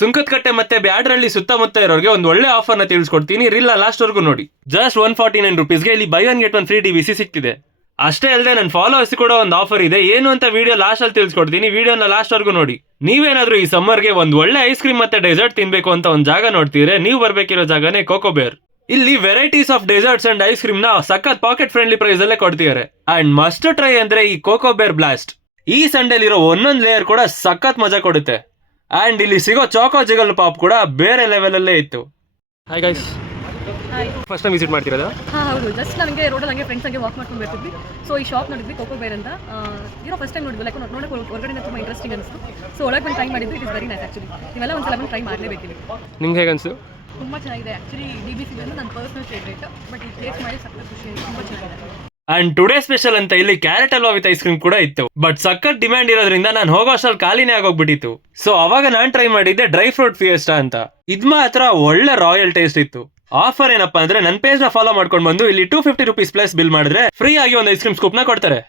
ಸುಂಕದಕಟ್ಟೆ ಮತ್ತೆ ಬ್ಯಾಡ್ರಳ್ಳಿ ಸುತ್ತಮುತ್ತ ಇರೋರಿಗೆ ಒಂದು ಒಳ್ಳೆ ಆಫರ್ ನ ತಿಳಿಸ್ಕೊಡ್ತೀನಿ, ರೀಲ್ ಲಾಸ್ಟ್ ವರ್ಗೂ ನೋಡಿ. ಜಸ್ಟ್ 149 rupeesಗೆ ಇಲ್ಲಿ ಬೈ 1 get 1 ಫ್ರೀ ಡಿವಿಸಿ ಸಿಗ್ತಿದೆ. ಅಷ್ಟೇ ಅಲ್ಲದೆ ನನ್ನ ಫಾಲೋವರ್ಸ್ ಕೂಡ ಒಂದು ಆಫರ್ ಇದೆ, ಏನು ಅಂತ ವಿಡಿಯೋ ಲಾಸ್ಟ್ ಅಲ್ಲಿ ತಿಳಿಸ್ಕೊಡ್ತೀನಿ, ವಿಡಿಯೋನ ಲಾಸ್ಟ್ ವರ್ಗೂ ನೋಡಿ. ನೀವೇನಾದ್ರೂ ಈ ಸಮ್ಮರ್ಗೆ ಒಂದು ಒಳ್ಳೆ ಐಸ್ ಕ್ರೀಮ್ ಮತ್ತೆ ಡೆಸರ್ಟ್ ತಿನ್ಬೇಕು ಅಂತ ಒಂದು ಜಾಗ ನೋಡ್ತೀರಾ, ನೀವು ಬರ್ಬೇಕಿರೋ ಜಾಗನೇ ಕೋಕೋಬೇರ್. ಇಲ್ಲಿ varieties of deserts and ice cream ನ ಸಖತ್ ಪಾಕೆಟ್ ಫ್ರೆಂಡ್ಲಿ ಪ್ರೈಸ್ ಅಲ್ಲೇ ಕೊಡ್ತಿದ್ದಾರೆ. ಅಂಡ್ ಮಸ್ಟ್ ಟ್ರೈ ಅಂದ್ರೆ ಈ ಕೋಕೋಬೇರ್ ಬ್ಲಾಸ್ಟ್. ಈ ಸಂಡೇಲಿರೋ ಒಂದೊಂದು ಲೇಯರ್ ಕೂಡ ಸಖತ್ ಮಜಾ ಕೊಡುತ್ತೆ. ಅಂಡ್ ಇಲ್ಲಿ ಸಿಗೋ ಚಾಕೋ ಜಿಗಲ್ ಪಾಪ್ ಕೂಡ ಬೇರೆ ಲೆವೆಲ್ ಅಲ್ಲೇ ಇತ್ತು. Hi guys, first time visit ಮಾಡ್ತಿರೋದಾ? ಹೌದು, ಜಸ್ಟ್ ನನಗೆ ರೋಡಲ್ಲಿ ಹಂಗೆ ಫ್ರೆಂಡ್ಸ್ ಹಂಗೆ ವಾಕ್ ಮಾಡ್ಕೊಂಡು ಬರ್ತಿದ್ವಿ. ಸೊ ಈ ಶಾಪ್ ನೋಡಿದ್ವಿ, ಕೋಕೋಬೇರ್ ಅಂತ. ಫಸ್ಟ್ ಟೈಮ್ ನೋಡಿದ್ವಿ, ಲೈಕ್ ನೋಡೋಕೆ ಹೊರಗಡೆ ತುಂಬ ಇಂಟ್ರೆಸ್ಟಿಂಗ್ ಅನಿಸ್ತು. ಸೊ ಒಳಗೆ ಬಂದು ಟ್ರೈ ಮಾಡಿದ್ವಿ, it is very nice actually. ನೀವೆಲ್ಲ ಒಂದ್ಸಲ ಬಂದು ಟ್ರೈ ಮಾಡಲೇಬೇಕಿದೆ. ನಿಮ್ಗೆ ಹೇಗೆ ಅನಿಸ್ತು? ತುಂಬ ಚೆನ್ನಾಗಿದೆ ಆ್ಯಕ್ಚುಲಿ. DBC ಬಂದು ನನ್ನ ಪರ್ಸನಲ್ ಫೇವ್ರೇಟ್, ಬಟ್ ಈ ಟೇಸ್ಟ್ ಮಾಡಿ ಸಕ್ಕತ್ ಖುಷಿ ಆಯಿತು, ತುಂಬ ಚೆನ್ನಾಗಿದೆ. ಅಂಡ್ ಟುಡೇ ಸ್ಪೆಷಲ್ ಅಂತ ಇಲ್ಲಿ carrot halwa with ice cream ಕೂಡ ಇತ್ತು. ಬಟ್ ಸಖತ್ ಡಿಮ್ಯಾಂಡ್ ಇರೋದ್ರಿಂದ ನಾನು ಹೋಗೋ ಅಷ್ಟ್ರಲ್ಲಿ ಖಾಲಿನೇ ಆಗೋಗ್ಬಿಟ್ಟಿತ್ತು. ಸೊ ಅವಾಗ ನಾನು ಟ್ರೈ ಮಾಡಿದ್ದೆ ಡ್ರೈ ಫ್ರೂಟ್ ಫಿಯೆಸ್ಟಾ ಅಂತ. ಇದ್ ಮಾತ್ರ ಒಳ್ಳೆ ರಾಯಲ್ ಟೇಸ್ಟ್ ಇತ್ತು. ಆಫರ್ ಏನಪ್ಪಾ ಅಂದ್ರೆ ನನ್ನ ಪೇಜ್ ನ ಫಾಲೋ ಮಾಡ್ಕೊಂಡು ಬಂದು ಇಲ್ಲಿ 250 rupees ಪ್ಲಸ್ ಬಿಲ್ ಮಾಡಿದ್ರೆ ಫ್ರೀ ಆಗಿ ಒಂದು ಐಸ್ ಕ್ರೀಮ್ ಸ್ಕೂಪ್ ನ ಕೊಡ್ತಾರೆ.